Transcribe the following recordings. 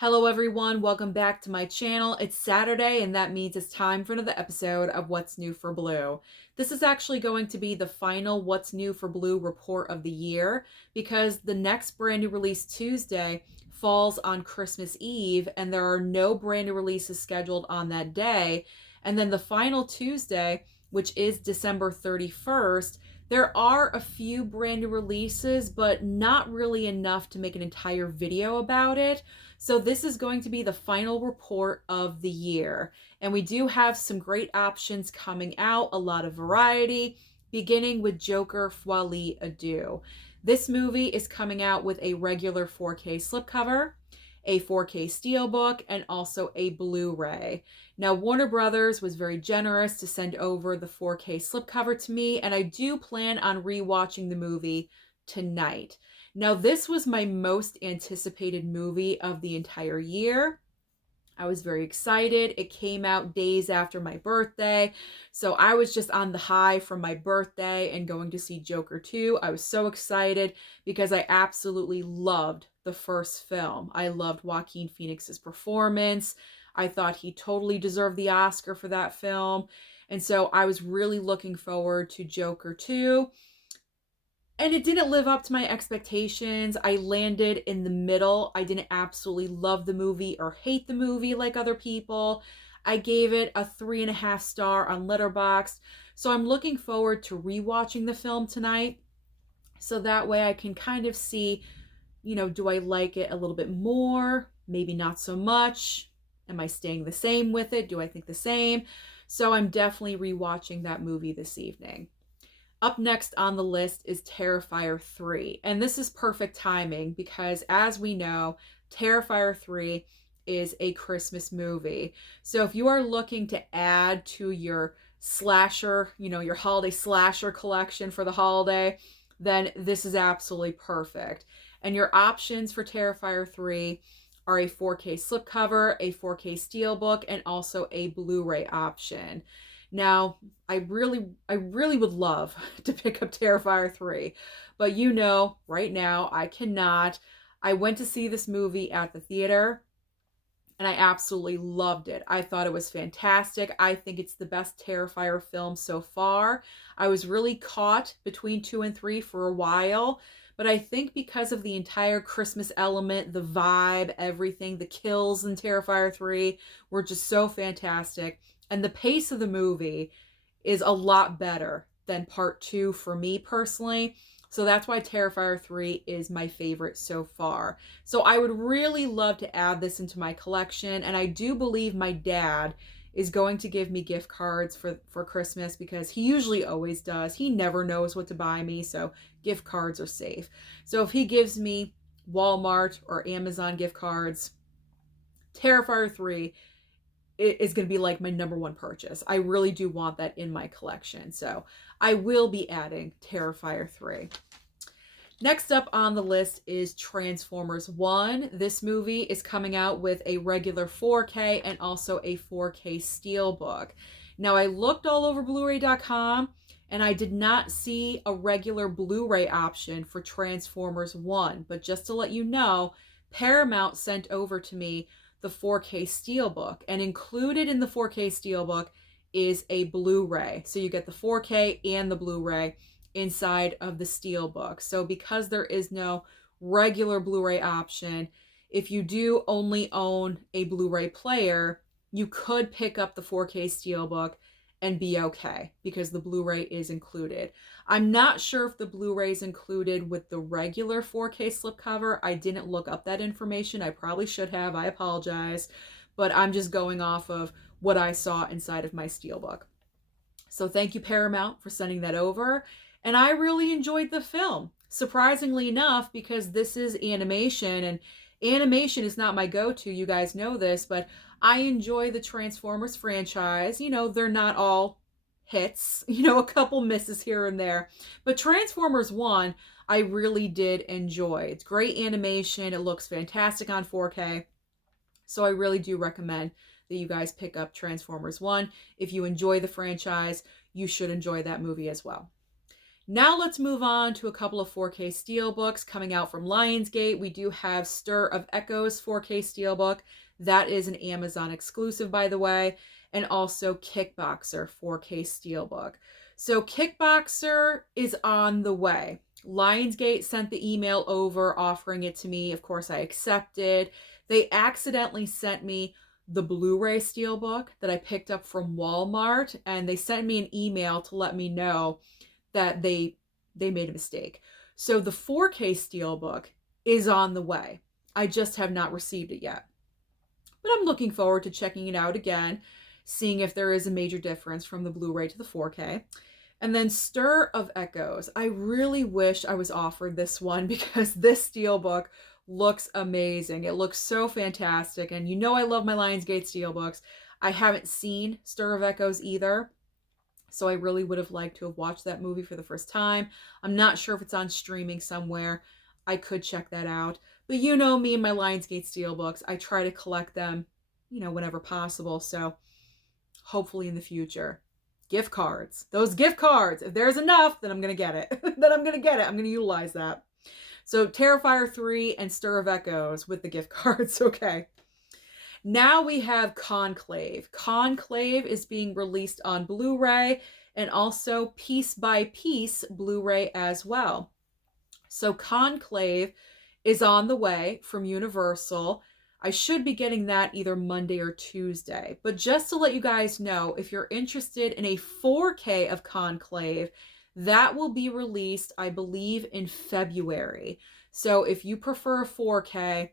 Hello everyone, welcome back to my channel. It's Saturday and that means it's time for another episode of What's New for Blue. This is actually going to be the final What's New for Blue report of the year because the next brand new release Tuesday falls on Christmas Eve and there are no brand new releases scheduled on that day. And then the final Tuesday, which is December 31st, there are a few brand new releases, but not really enough to make an entire video about it. So this is going to be the final report of the year. And we do have some great options coming out, a lot of variety, beginning with Joker Folie, Deux. This movie is coming out with a regular 4K slipcover, a 4K steelbook, and also a Blu-ray. Now, Warner Brothers was very generous to send over the 4K slipcover to me, and I do plan on rewatching the movie tonight. Now, this was my most anticipated movie of the entire year. I was very excited. It came out days after my birthday, so I was just on the high from my birthday and going to see Joker 2. I was so excited because I absolutely loved the first film. I loved Joaquin Phoenix's performance. I thought he totally deserved the Oscar for that film, and so I was really looking forward to Joker 2. And it didn't live up to my expectations. I landed in the middle. I didn't absolutely love the movie or hate the movie like other people. I gave it a 3.5 star on Letterboxd. So I'm looking forward to rewatching the film tonight. So that way I can kind of see, do I like it a little bit more? Maybe not so much. Am I staying the same with it? Do I think the same? So I'm definitely rewatching that movie this evening. Up next on the list is Terrifier 3. And this is perfect timing because, as we know, Terrifier 3 is a Christmas movie. So if you are looking to add to your slasher, your holiday slasher collection for the holiday, then this is absolutely perfect. And your options for Terrifier 3 are a 4K slipcover, a 4K steelbook, and also a Blu-ray option. Now, I really would love to pick up Terrifier 3, but right now I cannot. I went to see this movie at the theater and I absolutely loved it. I thought it was fantastic. I think it's the best Terrifier film so far. I was really caught between 2 and 3 for a while, but I think because of the entire Christmas element, the vibe, everything, the kills in Terrifier 3 were just so fantastic. And the pace of the movie is a lot better than part 2 for me personally. So that's why Terrifier 3 is my favorite so far. So I would really love to add this into my collection. And I do believe my dad is going to give me gift cards for Christmas because he usually always does. He never knows what to buy me, so gift cards are safe. So if he gives me Walmart or Amazon gift cards, Terrifier 3 is going to be like my number one purchase. I really do want that in my collection. So I will be adding Terrifier 3. Next up on the list is Transformers 1. This movie is coming out with a regular 4K and also a 4K steelbook. Now I looked all over blu-ray.com and I did not see a regular Blu-ray option for Transformers 1. But just to let you know, Paramount sent over to me the 4K steelbook, and included in the 4K steelbook is a Blu-ray. So you get the 4K and the Blu-ray inside of the steelbook. So because there is no regular Blu-ray option, if you do only own a Blu-ray player, you could pick up the 4K steelbook and be okay because the Blu-ray is included. I'm not sure if the Blu-ray is included with the regular 4K slipcover. I didn't look up that information. I probably should have. I apologize. But I'm just going off of what I saw inside of my steelbook. So thank you, Paramount, for sending that over. And I really enjoyed the film, surprisingly enough, because this is animation, and animation is not my go-to. You guys know this, but I enjoy the Transformers franchise. They're not all hits, a couple misses here and there. But Transformers 1, I really did enjoy. It's great animation. It looks fantastic on 4K. So I really do recommend that you guys pick up Transformers 1. If you enjoy the franchise, you should enjoy that movie as well. Now let's move on to a couple of 4K steelbooks coming out from Lionsgate. We do have Stir of Echoes 4K steelbook. That is an Amazon exclusive, by the way. And also Kickboxer 4K steelbook. So Kickboxer is on the way. Lionsgate sent the email over offering it to me. Of course, I accepted. They accidentally sent me the Blu-ray steelbook that I picked up from Walmart, and they sent me an email to let me know that they made a mistake. So the 4K steelbook is on the way. I just have not received it yet. But I'm looking forward to checking it out again, seeing if there is a major difference from the Blu-ray to the 4K. And then Stir of Echoes. I really wish I was offered this one because this steelbook looks amazing. It looks so fantastic. And you know I love my Lionsgate steelbooks. I haven't seen Stir of Echoes either. So I really would have liked to have watched that movie for the first time. I'm not sure if it's on streaming somewhere. I could check that out. But you know me and my Lionsgate steelbooks. I try to collect them, whenever possible. So hopefully in the future. Gift cards. Those gift cards. If there's enough, then I'm going to get it. I'm going to utilize that. So Terrifier 3 and Stir of Echoes with the gift cards. Okay. Now we have Conclave. Conclave is being released on Blu-ray and also piece by piece Blu-ray as well. So Conclave is on the way from Universal. I should be getting that either Monday or Tuesday. But just to let you guys know, if you're interested in a 4K of Conclave, that will be released, I believe, in February. So if you prefer a 4K,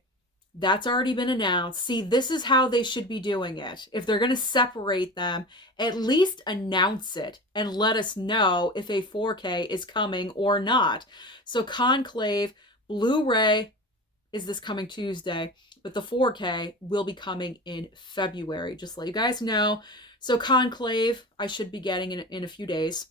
that's already been announced. See, this is how they should be doing it. If they're going to separate them, at least announce it and let us know if a 4K is coming or not. So Conclave, Blu-ray is this coming Tuesday, but the 4K will be coming in February. Just to let you guys know. So Conclave, I should be getting in a few days.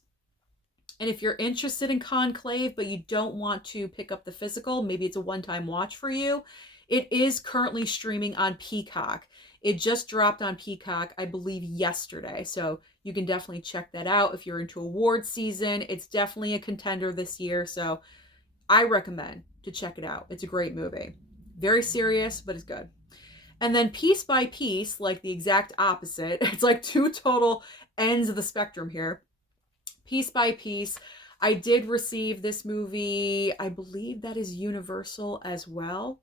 And if you're interested in Conclave, but you don't want to pick up the physical, maybe it's a one-time watch for you, it is currently streaming on Peacock. It just dropped on Peacock, I believe, yesterday. So you can definitely check that out if you're into award season. It's definitely a contender this year. So I recommend to check it out. It's a great movie. Very serious, but it's good. And then piece by piece, like the exact opposite. It's like two total ends of the spectrum here. Piece by piece. I did receive this movie. I believe that is Universal as well.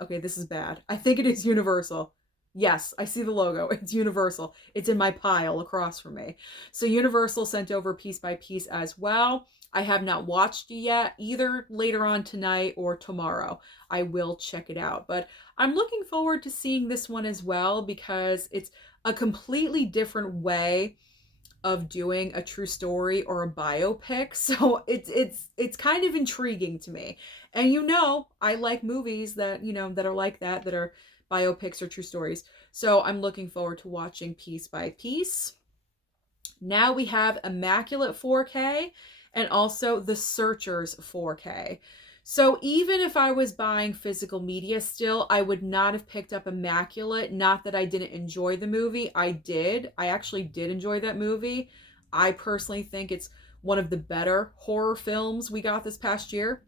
Okay, this is bad. I think it is Universal. Yes, I see the logo. It's Universal. It's in my pile across from me. So Universal sent over piece by piece as well. I have not watched it yet, either later on tonight or tomorrow. I will check it out. But I'm looking forward to seeing this one as well because it's a completely different way of doing a true story or a biopic. So it's kind of intriguing to me. And I like movies that, that are like that are biopics or true stories. So I'm looking forward to watching piece by piece. Now we have Immaculate 4K and also The Searchers 4K. So even if I was buying physical media still, I would not have picked up Immaculate. Not that I didn't enjoy the movie. I did. I actually did enjoy that movie. I personally think it's one of the better horror films we got this past year.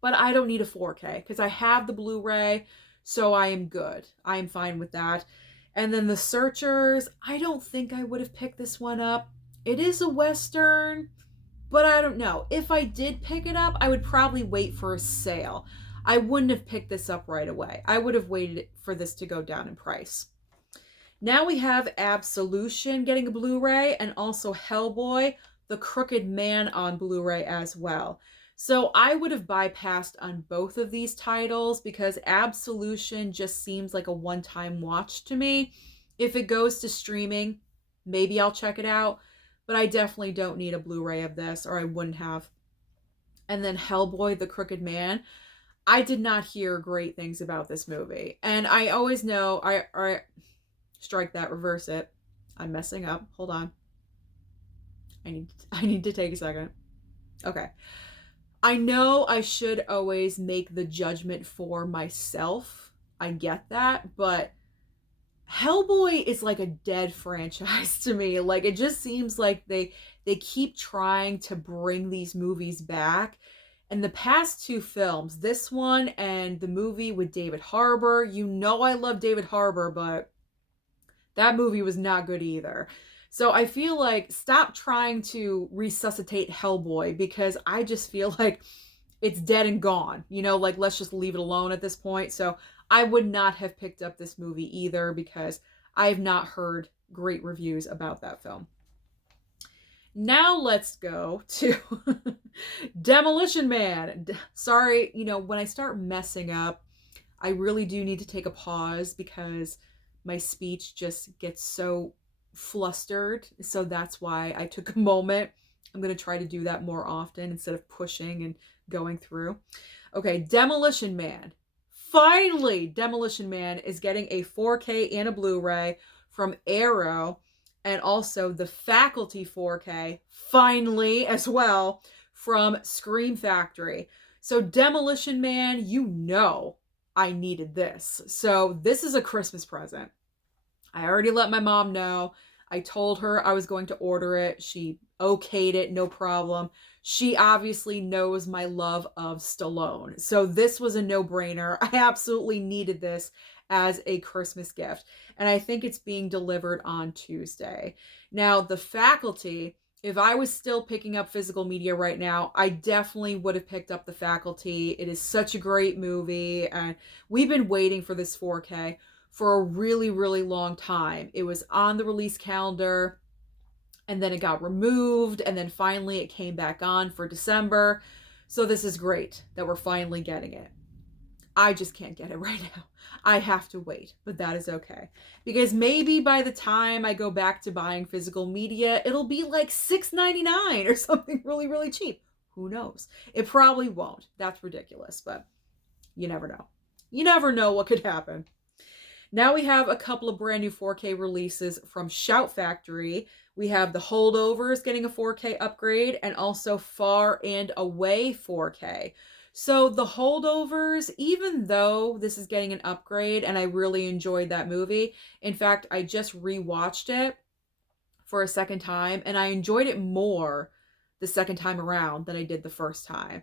But I don't need a 4K because I have the Blu-ray, so I am good. I am fine with that. And then The Searchers, I don't think I would have picked this one up. It is a Western, but I don't know. If I did pick it up, I would probably wait for a sale. I wouldn't have picked this up right away. I would have waited for this to go down in price. Now we have Absolution getting a Blu-ray and also Hellboy, The Crooked Man on Blu-ray as well. So I would have bypassed on both of these titles because Absolution just seems like a one-time watch to me. If it goes to streaming, maybe I'll check it out, but I definitely don't need a Blu-ray of this, or I wouldn't have. And then Hellboy, The Crooked Man. I did not hear great things about this movie. And I always know, I strike that, reverse it. I'm messing up. Hold on. I need to take a second. Okay. I know I should always make the judgment for myself. I get that, but Hellboy is like a dead franchise to me. Like, it just seems like they keep trying to bring these movies back. And the past two films, this one and the movie with David Harbour, you know I love David Harbour, but that movie was not good either. So I feel like stop trying to resuscitate Hellboy, because I just feel like it's dead and gone. You know, like, let's just leave it alone at this point. So I would not have picked up this movie either, because I have not heard great reviews about that film. Now let's go to Demolition Man. Sorry, when I start messing up, I really do need to take a pause, because my speech just gets so flustered. So that's why I took a moment. I'm going to try to do that more often instead of pushing and going through. Okay, Demolition Man. Finally, Demolition Man is getting a 4K and a Blu-ray from Arrow, and also the Faculty 4K, finally, as well, from Scream Factory. So Demolition Man, I needed this. So this is a Christmas present. I already let my mom know. I told her I was going to order it. She okayed it, no problem. She obviously knows my love of Stallone. So this was a no-brainer. I absolutely needed this as a Christmas gift. And I think it's being delivered on Tuesday. Now, The Faculty, if I was still picking up physical media right now, I definitely would have picked up The Faculty. It is such a great movie. And we've been waiting for this 4K for a really, really long time. It was on the release calendar, and then it got removed, and then finally it came back on for December. So this is great that we're finally getting it. I just can't get it right now. I have to wait, but that is okay. Because maybe by the time I go back to buying physical media, it'll be like $6.99 or something really, really cheap. Who knows? It probably won't. That's ridiculous, but you never know. You never know what could happen. Now we have a couple of brand new 4K releases from Shout Factory. We have The Holdovers getting a 4K upgrade, and also Far and Away 4K. So The Holdovers, even though this is getting an upgrade, and I really enjoyed that movie. In fact, I just rewatched it for a second time, and I enjoyed it more the second time around than I did the first time.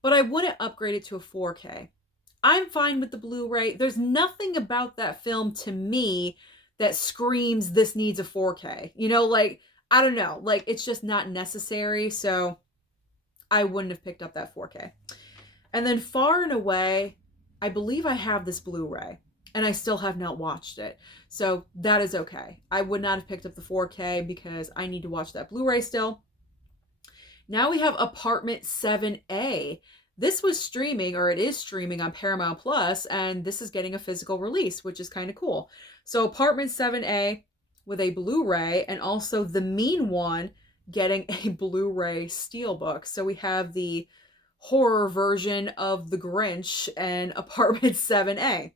But I wouldn't upgrade it to a 4K. I'm fine with the Blu-ray. There's nothing about that film to me that screams this needs a 4K. I don't know. Like, it's just not necessary, so I wouldn't have picked up that 4K. And then Far and Away, I believe I have this Blu-ray, and I still have not watched it. So that is okay. I would not have picked up the 4K because I need to watch that Blu-ray still. Now we have Apartment 7A. This was streaming, or it is streaming on Paramount Plus, and this is getting a physical release, which is kind of cool. So Apartment 7A with a Blu-ray, and also The Mean One getting a Blu-ray steelbook. So we have the horror version of The Grinch and Apartment 7A.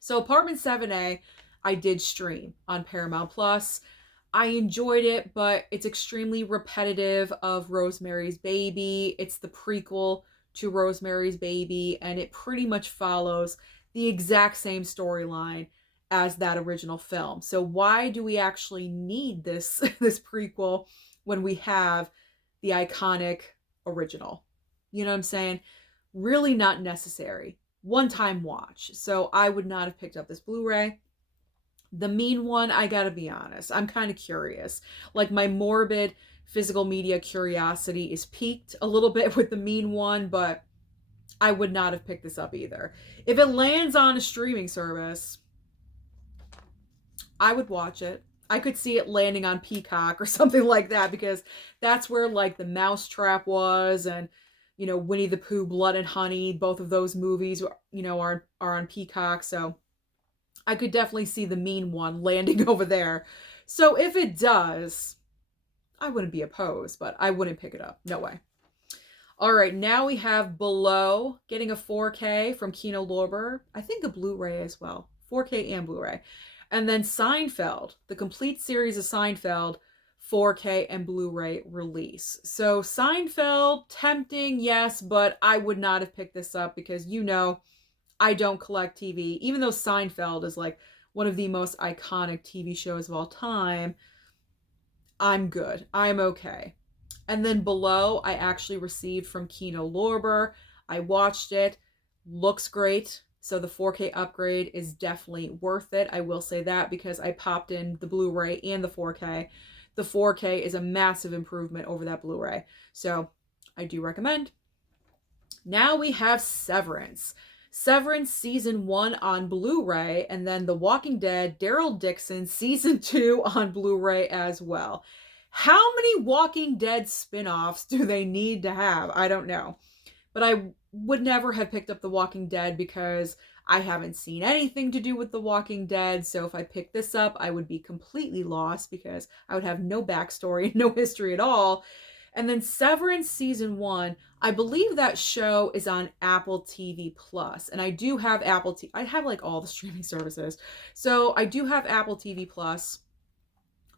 So Apartment 7A, I did stream on Paramount Plus. I enjoyed it, but it's extremely repetitive of Rosemary's Baby. It's the prequel to Rosemary's Baby, and it pretty much follows the exact same storyline as that original film. So why do we actually need this prequel when we have the iconic original? You know what I'm saying? Really not necessary. One-time watch. So I would not have picked up this Blu-ray. The Mean One, I gotta be honest, I'm kind of curious. Like, my morbid physical media curiosity is piqued a little bit with The Mean One, but I would not have picked this up either. If it lands on a streaming service, I would watch it. I could see it landing on Peacock or something like that, because that's where, like, The Mousetrap was, and Winnie the Pooh, Blood and Honey, both of those movies, are on Peacock. So I could definitely see The Mean One landing over there. So if it does, I wouldn't be opposed, but I wouldn't pick it up. No way. All right, now we have Below getting a 4K from Kino Lorber. I think a Blu-ray as well. 4K and Blu-ray. And then Seinfeld, the complete series of Seinfeld, 4K and Blu-ray release. So Seinfeld, tempting, yes, but I would not have picked this up because I don't collect TV, even though Seinfeld is like one of the most iconic TV shows of all time, I'm good. I'm okay. And then Below, I actually received from Kino Lorber. I watched it. Looks great. So the 4K upgrade is definitely worth it. I will say that because I popped in the Blu-ray and the 4K. The 4K is a massive improvement over that Blu-ray. So I do recommend. Now we have Severance. Severance Season 1 on Blu-ray, and then The Walking Dead, Daryl Dixon Season 2 on Blu-ray as well. How many Walking Dead spin-offs do they need to have? I don't know. But I would never have picked up The Walking Dead because I haven't seen anything to do with The Walking Dead. So if I picked this up, I would be completely lost because I would have no backstory, no history at all. And then Severance Season 1, I believe that show is on Apple TV Plus. And I do have Apple TV. I have like all the streaming services. So I do have Apple TV Plus.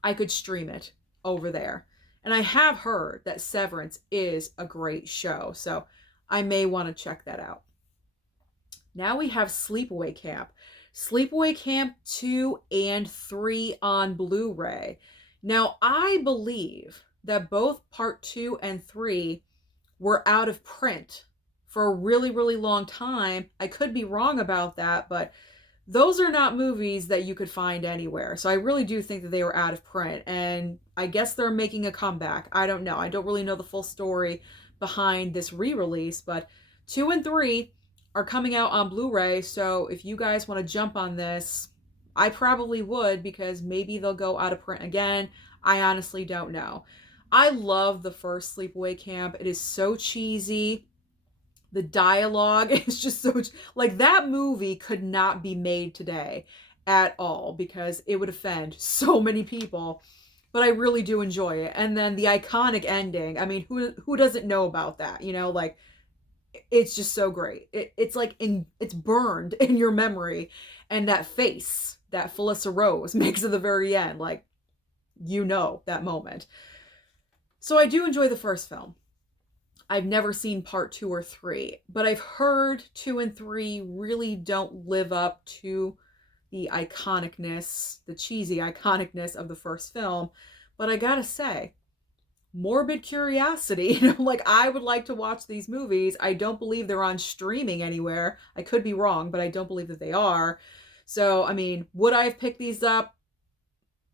I could stream it over there. And I have heard that Severance is a great show. So I may want to check that out. Now we have Sleepaway Camp. Sleepaway Camp 2 and 3 on Blu-ray. Now I believe that both part 2 and 3 were out of print for a really, really long time. I could be wrong about that, but those are not movies that you could find anywhere. So I really do think that they were out of print, and I guess they're making a comeback. I don't know. I don't really know the full story behind this re-release, but 2 and 3 are coming out on Blu-ray. So if you guys want to jump on this, I probably would, because maybe they'll go out of print again. I honestly don't know. I love the first Sleepaway Camp. It is so cheesy. The dialogue is just so, like, that movie could not be made today at all because it would offend so many people. But I really do enjoy it. And then the iconic ending. I mean, who doesn't know about that? You know, like, it's just so great. It's like it's burned in your memory. And that face that Felissa Rose makes at the very end, like, you know, that moment. So I do enjoy the first film. I've never seen part 2 or 3, but I've heard 2 and 3 really don't live up to the iconicness, the cheesy iconicness of the first film. But I gotta say, morbid curiosity, you know, like, I would like to watch these movies. I don't believe they're on streaming anywhere. I could be wrong, but I don't believe that they are. So, I mean, would I have picked these up?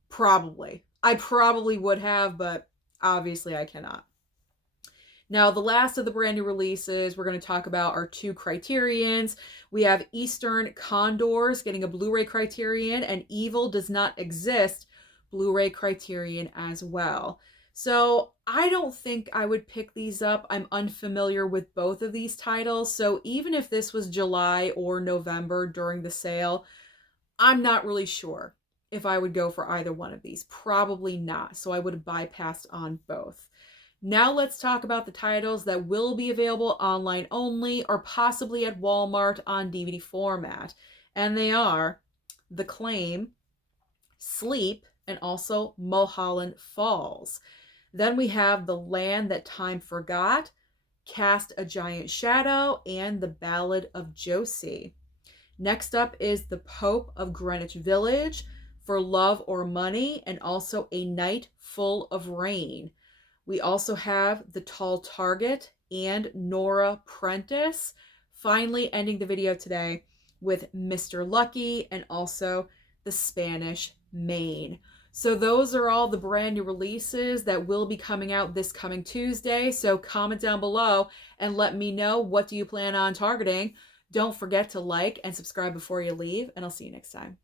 Probably. I probably would have, but obviously I cannot. Now, the last of the brand new releases we're going to talk about are 2 Criterions. We have Eastern Condors getting a Blu-ray Criterion, and Evil Does Not Exist Blu-ray Criterion as well. So I don't think I would pick these up. I'm unfamiliar with both of these titles. So even if this was July or November during the sale, I'm not really sure if I would go for either one of these. Probably not. So I would have bypassed on both. Now let's talk about the titles that will be available online only or possibly at Walmart on DVD format. And they are The Claim, Sleep, and also Mulholland Falls. Then we have The Land That Time Forgot, Cast a Giant Shadow, and The Ballad of Josie. Next up is The Pope of Greenwich Village, For Love or Money, and also A Night Full of Rain. We also have The Tall Target and Nora Prentiss. Finally ending the video today with Mr. Lucky and also The Spanish Main. So those are all the brand new releases that will be coming out this coming Tuesday. So comment down below and let me know, what do you plan on targeting? Don't forget to like and subscribe before you leave, and I'll see you next time.